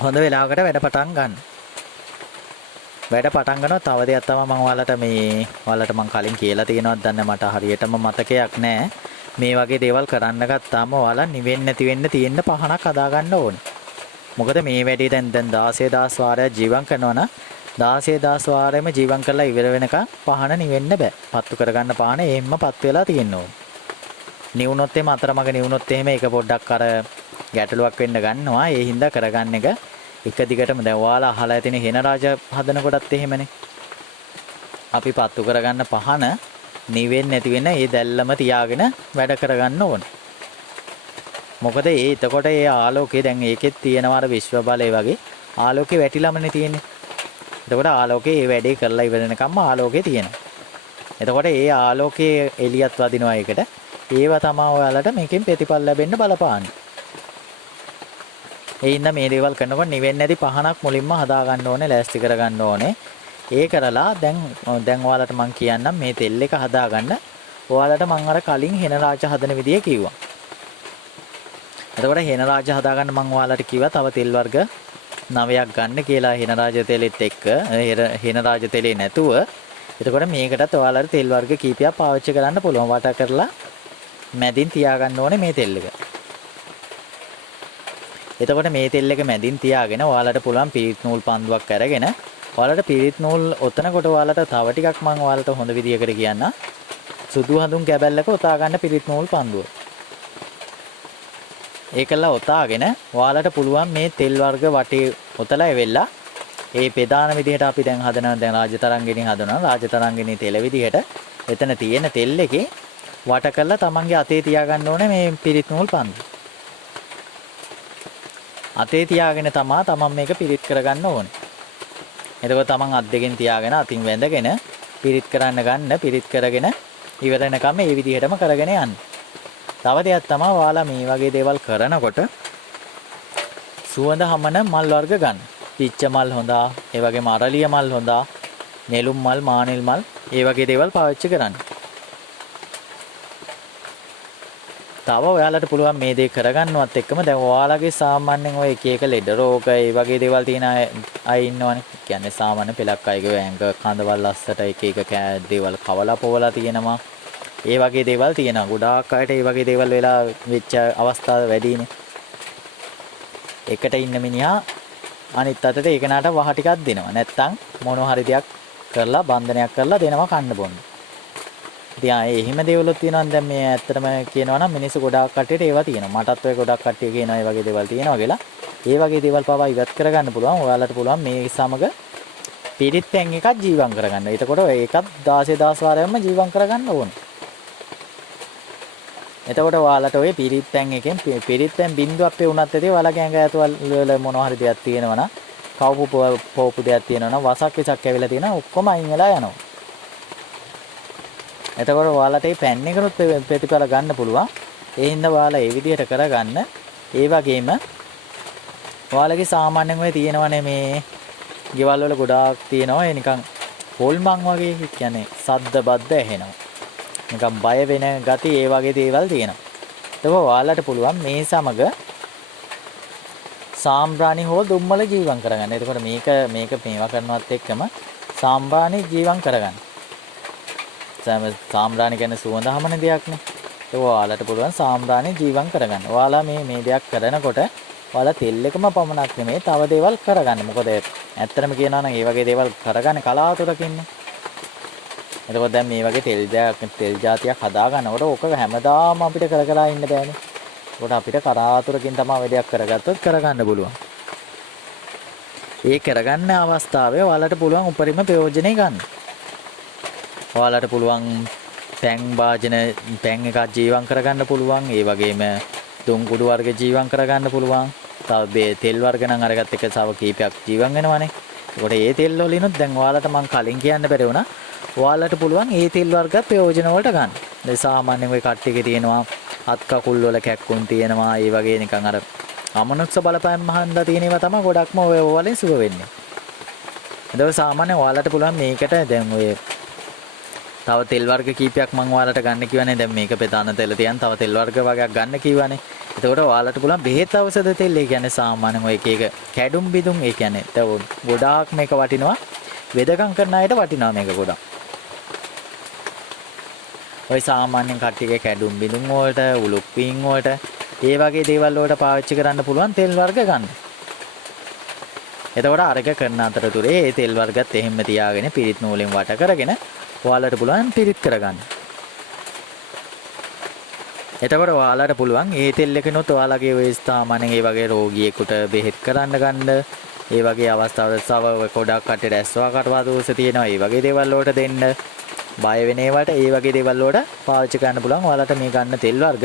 හොඳ වෙලාවකට වැඩ පටන් ගන්න. වැඩ පටන් ගන්නවා. තව දෙයක් තමයි මම ඔයාලට මම කලින් කියලා තියෙනවත් දන්නේ මට හරියටම මතකයක් නැහැ. මේ වගේ දේවල් කරන්න ගත්තාම ඔයාලා නිවෙන්නේ නැති වෙන්න තියෙන පහනක් හදා ගන්න ඕනේ. මොකද මේ වැඩේ දැන් 16000 වාරයක් ජීවම් කරනවා නම් 16000 වාරෙම ජීවම් කරලා ඉවර වෙනකන් පහන නිවෙන්න බෑ. පත්තු කරගන්න පහන එහෙම්ම පත් වෙලා තියෙන්න ඕනේ. නිවුනොත් එහෙම අතරමඟ නිවුනොත් එහෙම ඒක පොඩ්ඩක් අර ගැටලුවක් වෙන්න ගන්නවා. ඒ හින්දා කරගන්න එක දිගටම දැන් ඔයාලා අහලා තියෙන හෙන රාජ හදන කොටත් එහෙමනේ. අපි පත්තු කරගන්න පහන නිවෙන්නේ නැති වෙන ඒ දැල්ලම තියාගෙන වැඩ කරගන්න ඕනේ. මොකද එතකොට ඒ ආලෝකය දැන් ඒකෙත් තියෙනවා අර විශ්ව බලය වගේ ආලෝකේ වැටිලාමනේ තියෙන්නේ. එතකොට ආලෝකයේ ඒ වැඩේ කරලා ඉවර වෙනකම්ම ආලෝකය තියෙනවා. එතකොට ඒ ආලෝකයේ එළියත් වදිනවා ඒකට. ඒවා තමයි ඔයාලට මේකෙන් ප්‍රතිඵල ලැබෙන්න බලපාන්නේ. ඒ ඉන්න මේ දේවල් කරනකොට නිවෙන්නේ නැති පහනක් මුලින්ම හදා ගන්න ඕනේ, ලෑස්ති කර ගන්න ඕනේ. ඒ කරලා දැන් ඔයාලට මම කියන්නම් මේ තෙල් එක හදා ගන්න. ඔයාලට මම අර කලින් හෙන රාජ හදන විදිය කිව්වා. එතකොට හෙන රාජ හදා ගන්න මම ඔයාලට කිව්වා තව තෙල් වර්ග 9ක් ගන්න කියලා හෙන රාජ තෙලෙත් එක්ක හෙන රාජ තෙලේ නැතුව. එතකොට මේකටත් ඔයාලට තෙල් වර්ග කීපයක් පාවිච්චි කරන්න පුළුවන්. වට කරලා මැදින් තියාගන්න ඕනේ මේ තෙල් එක. එතකොට මේ තෙල් එක මැදින් තියාගෙන ඔයාලට පුළුවන් පිරිත් නූල් පන්දුවක් අරගෙන ඔයාලට පිරිත් නූල් ඔතනකොට ඔයාලට තව ටිකක් මම ඔයාලට හොඳ විදියකට කියන්න. සුදු හඳුන් කැබැල්ලක ඔතා ගන්න පිරිත් නූල් පන්දුව. ඒකලා ඔතාගෙන ඔයාලට පුළුවන් මේ තෙල් වර්ග වටේ ඔතලා එවෙලා ඒ ප්‍රධාන විදිහට අපි දැන් හදනවා දැන් රාජතරංගිනී හදනවා රාජතරංගිනී තෙල විදිහට එතන තියෙන තෙල් එකේ වට කරලා තමන්ගේ අතේ තියාගන්න ඕනේ මේ පිරිත් නූල් පන්දුව. අතේ තියාගෙන තමන් මේක පිරිත් කරගන්න ඕනේ. එතකොට තමන් අත් දෙකෙන් තියාගෙන අතින් වැඳගෙන පිරිත් කරන්න ගන්න පිරිත් කරගෙන ඉවර වෙනකම් මේ විදිහටම කරගෙන යන්න. තව දෙයක් තමයි ඔයාලා මේ වගේ දේවල් කරනකොට සුවඳ හමන මල් වර්ග ගන්න. පිච්ච මල් හොඳා, ඒ වගේම අරලිය මල් හොඳා, නෙළුම් මල්, මානෙල් මල්, ඒ වගේ දේවල් පාවිච්චි කරන්න. තව ඔයාලට පුළුවන් මේ දේ කරගන්නවත් එක්කම දැන් ඔයාලගේ සාමාන්‍යයෙන් ඔය එක එක ලෙඩ රෝග ඒ වගේ දේවල් තියෙන අය ඉන්නවනේ. කියන්නේ සාමාන්‍ය පෙලක් අයගේ ඇඟ කඳවල් අස්සට එක එක දේවල් කවලා පොවලා තියෙනවා. ඒ වගේ දේවල් තියෙනවා. ගොඩාක් අයට ඒ වගේ දේවල් වෙලා වෙච්ච අවස්ථා වැඩිනේ. එකට ඉන්න මිනිහා අනිත් අතට ඒ කෙනාට වහ ටිකක් දෙනවා. නැත්තම් මොන හරි දෙයක් කරලා බන්ධනයක් කරලා දෙනවා කන්න බොන්න. ඉතින් එහෙම දේවලුත් තියෙනවා. දැන් මේ ඇත්තටම කියනවා නම් මිනිස්සු ගොඩාක් කට්ටියට ඒවා තියෙනවා. මටත් ඔය ගොඩාක් කට්ටිය කියනවා ඒ වගේ දේවල් තියෙනවා කියලා. ඒ වගේ දේවල් පවා ඉවත් කරගන්න පුළුවන්. ඔයාලට පුළුවන් මේ සමග පිරිත් පැන් එකක් ජීවම් කරගන්න. එතකොට ඒකත් 16 වාරයක්ම ජීවම් කරගන්න ඕනේ. එතකොට ඔයාලට ඔය පිරිත් පැන් එකෙන් පිරිත් පැන් බින්දුවක් පෙවුනත් ඇති ඔයාලගේ ඇඟ ඇතුල් වල මොනවා හරි දෙයක් තියෙනවා නම් කවුපු පොපු දෙයක් තියෙනවා නම් වසක් විසක් ඇවිල්ලා තියෙනවා ඔක්කොම අයින් වෙලා යනවා. එතකොට ඔයාලට මේ පැන් එකනොත් ප්‍රතිඵල ගන්න පුළුවන්. ඒ හින්දා ඔයාලා මේ විදිහට කරගන්න. ඒ වගේම ඔයාලගේ සාමාන්‍යයෙන් ඔය තියෙනවනේ මේ ගෙවල් වල ගොඩාක් තියෙනවා. ඒ නිකන් හොල්මන් වගේ කියන්නේ සද්ද බද්ද ඇහෙනවා. නිකන් බය වෙන ගති ඒ වගේ දේවල් තියෙනවා. ඒක ඔයාලට පුළුවන් මේ සමග සාම්බ්‍රාණි හෝ දුම්මල ජීවම් කරගන්න. එතකොට මේක මේවා කරනවත් එක්කම සාම්බ්‍රාණි ජීවම් කරගන්න. සාම්බ්‍රාණි කියන්නේ සුවඳ හමන දෙයක්නේ. ඒක ඔයාලට පුළුවන් සාම්බ්‍රාණි ජීවම් කරගන්න. ඔයාලා මේ දෙයක් කරනකොට ඔයාලා තෙල් එකම පමණක් නෙමෙයි තව දේවල් කරගන්න. මොකද ඇත්තටම කියනවා නම් මේ වගේ දේවල් කරගන්න කලාතුරකින්නේ. එතකොට දැන් මේ වගේ තෙල් జాතියක් හදා ගන්නකොට ඕක හැමදාම අපිට කර ඉන්න බෑනේ. ඒකට අපිට කලාතුරකින් තමයි වැඩක් කරගත්තොත් කරගන්න පුළුවන්. ඒ කරගන්න අවස්ථාවේ ඔයාලට පුළුවන් උපරිම ප්‍රයෝජනෙ ගන්න. ඔයාලට පුළුවන් පැන් එකක් ජීවම් කරගන්න පුළුවන්. ඒ වගේම දුම් කුඩු වර්ග ජීවම් කරගන්න පුළුවන්. තව තෙල් වර්ග නම් අරගත් එක තව කීපයක් ජීවම් වෙනවනේ. ඒකට ඒ තෙල් වලිනුත් දැන් ඔයාලට මම කලින් කියන්න බැරි වුණා. ඔයාලට පුළුවන් ඒ තෙල් වර්ග ප්‍රයෝජන වලට ගන්න. දැන් සාමාන්‍යයෙන් ඔය කට්ටියගේ තියෙනවා අත් කකුල් වල කැක්කුම් තියෙනවා. ඒ වගේ නිකන් අර අමනුෂ්‍ය බලපෑම් මහන්දා තියෙන ඒවා තමයි ගොඩක්ම ඔය වලින් සුව වෙන්නේ. ඒක සාමාන්‍යයෙන් ඔයාලට පුළුවන් මේකට දැන් ඔය තව තෙල් වර්ග කීපයක් මම ඔයාලට ගන්න කිව්වනේ. දැන් මේක ප්‍රධාන තෙල තියන් තව තෙල් වර්ග වගේක් ගන්න කිව්වනේ. එතකොට ඔයාලට පුළුවන් බෙහෙත් ඖෂධ තෙල්. ඒ කියන්නේ සාමාන්‍යයෙන් ඔය එක කැඩුම් බිදුම් ඒ කියන්නේ ගොඩාක් මේක වටිනවා. වෙදකම් කරන අයට වටිනවා මේක ගොඩක්. ඔය සාමාන්‍යයෙන් කට්ටියගේ කැඩුම් බිදුම් වලට උලුක් පින් වලට ඒ වගේ දේවල් වලට පාවිච්චි කරන්න පුළුවන් තෙල් වර්ග ගන්න. එතකොට අරක කරන අතරතුරේ මේ තෙල් වර්ගත් එහෙම්ම තියාගෙන පිරිත් නූලෙන් වට කරගෙන ඔයාලට පුළුවන් පිරිත් කරගන්න. එතකොට ඔයාලට පුළුවන් මේ තෙල් එකනොත් ඔයාලගේ ඔය සාමාන්‍යයෙන් ඒ වගේ රෝගියෙකුට බෙහෙත් කරන්න ගන්න ඒ වගේ අවස්ථාවල සව ගොඩක් කටට ඇස්වා කටවා දෝෂ තියෙනවා. ඒ වගේ දේවල් වලට දෙන්න බය වෙන ඒවාට ඒ වගේ දේවල් වලට පාවිච්චි කරන්න පුළුවන්. ඔයාලට මේ ගන්න තෙල් වර්ග.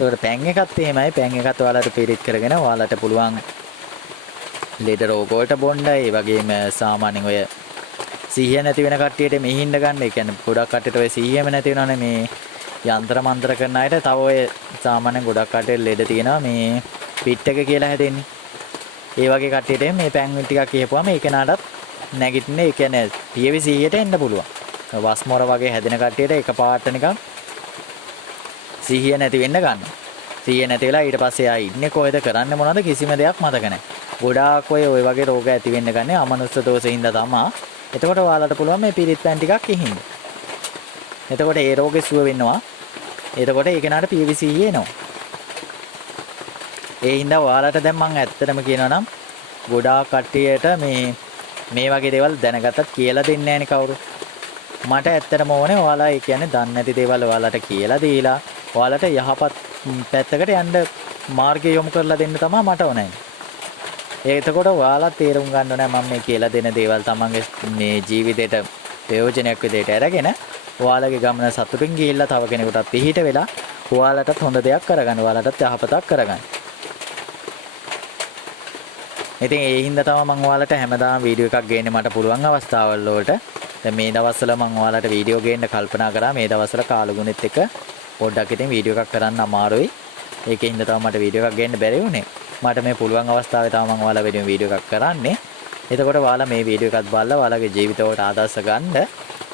ඒකට පැන් එකත් එහෙමයි. පැන් එකත් ඔයාලට පිරිත් කරගෙන ඔයාලට පුළුවන් ලෙඩ රෝග වලට බොන්න ඒ වගේම සාමාන්‍යයෙන් ඔය සිහිය නැති වෙන කට්ටියට මෙහින්න ගන්න. ඒ කියන්නේ ගොඩක් කට්ටියට ඔය සිහියම නැති වෙනවනේ මේ යන්ත්‍ර මන්ත්‍ර කරන අයට. තව ඔය සාමාන්‍යයෙන් ගොඩක් කට්ටියට ලෙඩ තියෙනවා මේ පිට් එක කියලා හැදෙන්නේ. ඒ වගේ කට්ටියට මේ පැන් ටිකක් කියපුවාම ඒ කෙනාටත් නැගිටින්නේ. ඒ කියන්නේ පියවි 100ට එන්න පුළුවන්. වස්මොර වගේ හැදෙන කට්ටියට එකපාරට නිකන් සිහිය නැති වෙන්න ගන්නවා. සිහිය නැති වෙලා ඊට පස්සේ ආ ඉන්නේ කොහෙද කරන්නේ මොනවද කිසිම දෙයක් මතක නැහැ. ගොඩාක් ඔය වගේ රෝග ඇති වෙන්න ගන්නේ අමනුස්ස දෝෂෙින්ද තමයි. එතකොට ඔයාලට පුළුවන් මේ පිරිත් පැන් ටිකක් ඉහින්න. එතකොට ඒ රෝගේ සුව වෙනවා. එතකොට ඒ කෙනාට පියවි 100 එනවා. ඒ හින්දා ඔයාලට දැන් මම ඇත්තටම කියනවා නම් ගොඩාක් කට්ටියට මේ වගේ දේවල් දැනගත්තත් කියලා දෙන්නේ නැණි කවුරු. මට ඇත්තටම ඕනේ ඔයාලා ඒ කියන්නේ දන්නේ නැති දේවල් ඔයාලට කියලා දීලා ඔයාලට යහපත් පැත්තකට යන්න මාර්ගය යොමු කරලා දෙන්න තමයි මට ඕනේ. එතකොට ඔයාලා තේරුම් ගන්න ඕනේ මම මේ කියලා දෙන දේවල් තමන්ගේ මේ ජීවිතේට ප්‍රයෝජනයක් විදිහට අරගෙන ඔයාලගේ ගමන සතුටින් ගිහිල්ලා තව කෙනෙකුට පිහිට වෙලා ඔයාලටත් හොඳ දෙයක් කරගන්න ඔයාලටත් යහපතක් කරගන්න. ඉතින් ඒ හින්දා තමයි මම ඔයාලට හැමදාම වීඩියෝ එකක් ගේන්න මට පුළුවන් අවස්ථාවල් වලට. දැන් මේ දවස්වල මම ඔයාලට වීඩියෝ ගේන්න කල්පනා කරා. මේ දවස්වල කාලගුණෙත් එක්ක පොඩ්ඩක් ඉතින් වීඩියෝ එකක් කරන්න අමාරුයි. ඒකෙන් හින්දා තමයි මට වීඩියෝ එකක් ගේන්න බැරි වුණේ. මට මේ පුළුවන් අවස්ථාවේ තමයි මම ඔයාලා වෙනුවෙන් වීඩියෝ එකක් කරන්නේ. එතකොට ඔයාලා මේ වීඩියෝ එකත් බලලා ඔයාලගේ ජීවිතවලට ආදර්ශ ගන්න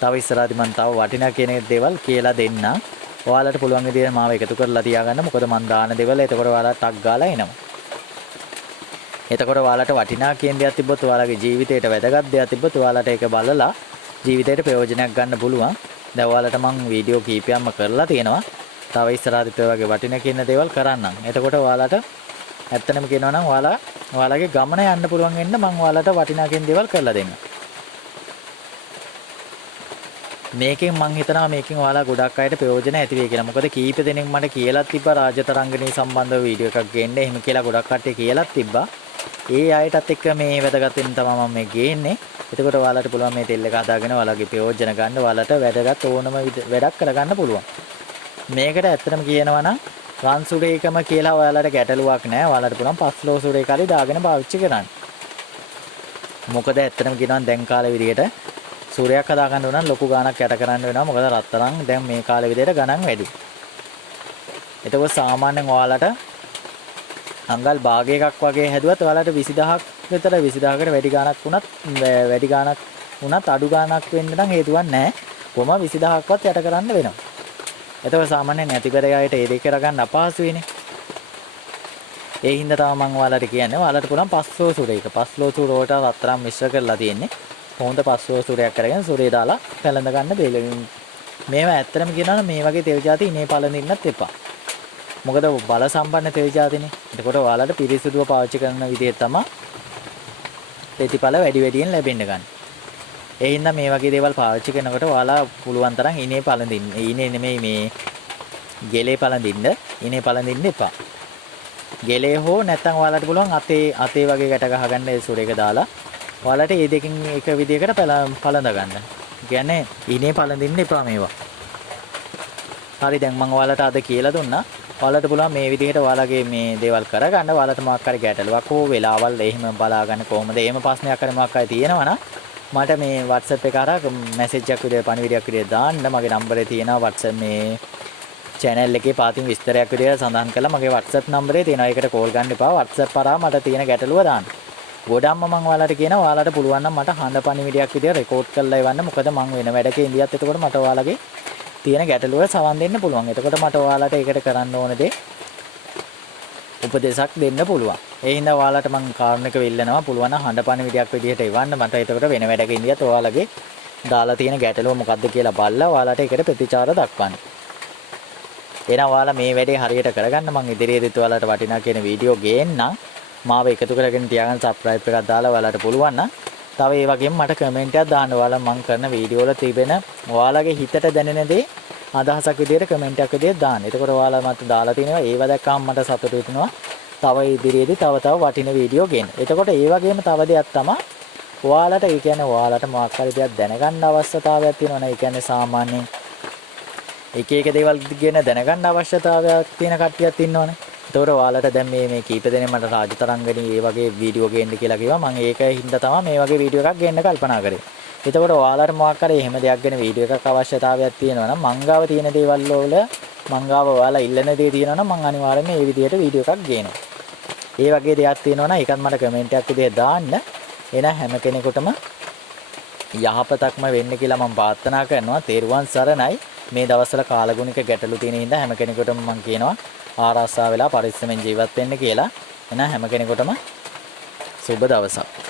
තව ඉස්සරහදී මම තව වටිනා කියන දේවල් කියලා දෙන්නම්. ඔයාලට පුළුවන් විදිහට මාව එකතු කරලා තියාගන්න. මොකද මම දාන දේවල් එතකොට ඔයාලා ටක් ගාලා එනවා. එතකොට ඔයාලට වටිනා කියන දේක් තිබ්බොත් ඔයාලගේ ජීවිතේට වැදගත් දේක් තිබ්බොත් ඔයාලට ඒක බලලා ජීවිතේට ප්‍රයෝජනයක් ගන්න පුළුවන්. දැන් ඔයාලට මම වීඩියෝ කීපයක්ම කරලා තියෙනවා. තව ඉස්සරහට ඔය වගේ වටිනා කියන දේවල් කරන්නම්. එතකොට ඔයාලට ඇත්තටම කියනවා නම් ඔයාලගේ ගමන යන්න පුළුවන් වෙන්න මම ඔයාලට වටිනා කියන දේවල් කරලා දෙන්නම්. මේකෙන් මම හිතනවා මේකෙන් ඔයාලා ගොඩක් අයට ප්‍රයෝජන ඇති වෙයි කියලා. මොකද කීප දෙනෙක් මට කියලා තිබ්බා රාජතරංගනී සම්බන්ධව වීඩියෝ එකක් ගේන්න. එහෙම කියලා ගොඩක් කට්ටිය කියලා තිබ්බා. ඒ අයටත් එක්ක මේ වැදගත් වෙන තමයි මම මේ ගේන්නේ. එතකොට ඔයාලට පුළුවන් මේ තෙල් එක හදාගෙන ඔයාලගේ ප්‍රයෝජන ගන්න ඔයාලට වැදගත් ඕනම වැඩක් කරගන්න පුළුවන්. මේකට ඇත්තටම කියනවා නම් රන්සුරේකම කියලා ඔයාලට ගැටලුවක් නැහැ. ඔයාලට පුළුවන් පස්ලෝ සුරේකාරී දාගෙන පාවිච්චි කරන්න. මොකද ඇත්තටම කියනවා දැන් කාලේ විදිහට සූර්යයක් හදාගන්න උනන ලොකු ගාණක් යට කරන්න වෙනවා. මොකද රත්තරන් දැන් මේ කාලේ විදිහට ගණන් වැඩි. එතකොට සාමාන්‍යයෙන් ඔයාලට අංගල් භාගයකක් වගේ හැදුවත් ඔයාලට 20000ක් විතර 20000කට වැඩි ගාණක් වුණත් අඩු ගාණක් වෙන්න නම් හේතුවක් නැහැ. කොහොම 20000ක්වත් යට කරන්න වෙනවා. එතකොට සාමාන්‍යයෙන් නැතිබරයයට ඒ දෙක කරගන්න අපහසු වෙන්නේ. ඒ හින්දා තමයි මම ඔයාලට කියන්නේ ඔයාලට පුළුවන් පස්ලෝ සුරේක. පස්ලෝ සුරෝට රත්තරන් මිශ්‍ර කරලා තියෙන්නේ. හොඳ පස්ලෝ සුරයක් අරගෙන සුරේ දාලා පැලඳ ගන්න බෙලෙමින්. මේවා ඇත්තටම කියනවා මේ වගේ තෙල් ಜಾති ඉනේ පළඳින්නත් එපා. මොකද බල සම්පන්න තෙල් ಜಾතිනේ. එතකොට ඔයාලට පිරිසිදුව පාවිච්චි කරන විදිහ තමයි ප්‍රතිඵල වැඩි වැඩියෙන් ලැබෙන්න ගන්න. ඒ හින්දා මේ වගේ දේවල් පාවිච්චි කරනකොට ඔයාලා පුළුවන් තරම් ඉනේ පළඳින්න. ඉනේ නෙමෙයි මේ ගෙලේ පළඳින්න. ඉනේ පළඳින්න එපා. ගෙලේ හෝ නැත්නම් ඔයාලට පුළුවන් අතේ වගේ ගැට ගහගන්න ඒ සුරේක දාලා ඔයාලට මේ දෙකෙන් එක විදිහකට පළඳ ගන්න. කියන්නේ ඉනේ පළඳින්න එපා මේවා. හරි දැන් මම ඔයාලට අද කියලා දුන්නා. ඔයාලට පුළුවන් මේ විදිහට ඔයාලගේ මේ දේවල් කරගන්න. ඔයාලට මොකක් හරි ගැටලුවක් හෝ වෙලාවල් එහෙම බලාගන්න කොහොමද? එහෙම ප්‍රශ්නයක් හරි මොකක් හරි තියෙනවා නම් මට මේ WhatsApp එක හරහා මැසේජ් එකක් විදිහට පණිවිඩයක් විදිහට දාන්න. මගේ නම්බරේ තියෙනවා WhatsApp මේ channel එකේ පාතින් විස්තරයක් විදිහට සඳහන් කරලා මගේ WhatsApp නම්බරේ තියෙනවා. ඒකට කෝල් ගන්න එපා. WhatsApp හරහා මට තියෙන ගැටලුව දාන්න. ගොඩක්ම මම ඔයාලට කියනවා ඔයාලට පුළුවන් නම් මට හඬ පණිවිඩයක් විදිහට රෙකෝඩ් කරලා එවන්න. මොකද මම වෙන වැඩක ඉඳියත් එතකොට මට ඔයාලගේ තියෙන ගැටලුව සවන් දෙන්න පුළුවන්. එතකොට මට ඔයාලට ඒකට කරන්න ඕන දේ උපදේශක් දෙන්න පුළුවන්. ඒ හින්දා ඔයාලට මම කාරුණික වෙල්ලනවා පුළුවන් නම් හඬ පණිවිඩයක් විදිහට එවන්න. මට එතකොට වෙන වැඩක ඉඳියත් ඔයාලගේ දාලා තියෙන ගැටලුව මොකද්ද කියලා බලලා ඔයාලට ඒකට ප්‍රතිචාර දක්වන්න. එහෙනම් ඔයාලා මේ වැඩේ හරියට කරගන්න මම ඉදිරියේදීත් ඔයාලට වටිනා කියන වීඩියෝ ගේන්නම්. මාව එකතු කරගෙන තියාගන්න සබ්ස්ක්‍රයිබ් එකක් දාලා ඔයාලට පුළුවන් නම් තව ඒ වගේම මට කමෙන්ට් එකක් දාන්න. ඔයාලා මම කරන වීඩියෝ වල තිබෙන ඔයාලගේ හිතට දැනෙන දේ අදහසක් විදිහට කමෙන්ට් එකක් විදිහට දාන්න. එතකොට ඔයාලා මට දාලා තිනවා ඒව දැක්කම මට සතුටු වෙනවා. තව ඉදිරියේදී තව වටින වීඩියෝ ගේන්න. එතකොට ඒ වගේම තව දෙයක් තමයි ඔයාලට ඒ කියන්නේ ඔයාලට මොකක් හරි දෙයක් දැනගන්න අවශ්‍යතාවයක් තියෙනවා නේ. ඒ කියන්නේ සාමාන්‍යයෙන් එක දේවල් ගැන දැනගන්න අවශ්‍යතාවයක් තියෙන කට්ටියක් ඉන්නවනේ. ඒතකොට ඔයාලට දැන් මේ කීප දෙනෙක් මට රාජතරංගනි මේ වගේ වීඩියෝ ගේන්න කියලා කිව්වා. මම ඒකින් හින්දා තමයි මේ වගේ වීඩියෝ එකක් ගේන්න කල්පනා කරේ. එතකොට ඔයාලට මොකක් හරි එහෙම දෙයක් ගැන වීඩියෝ එකක් අවශ්‍යතාවයක් තියෙනවා නම් මංගාව තියෙන දේවල් වල මංගාව ඔයාලා ඉල්ලන දේ තියෙනවා නම් මං අනිවාර්යයෙන්ම මේ විදිහට වීඩියෝ එකක් ගේනවා. ඒ වගේ දෙයක් තියෙනවා නම් ඒකත් මට කමෙන්ට් එකක් විදිහට දාන්න. එහෙනම් හැම කෙනෙකුටම යහපතක්ම වෙන්න කියලා මම ප්‍රාර්ථනා කරනවා. තෙරුවන් සරණයි. මේ දවස්වල කාලගුණික ගැටලු තියෙන හින්දා හැම කෙනෙකුටම මම කියනවා ආරක්ෂා වෙලා පරිස්සමෙන් ජීවත් වෙන්න කියලා. එහෙනම් හැම කෙනෙකුටම සුබ දවසක්.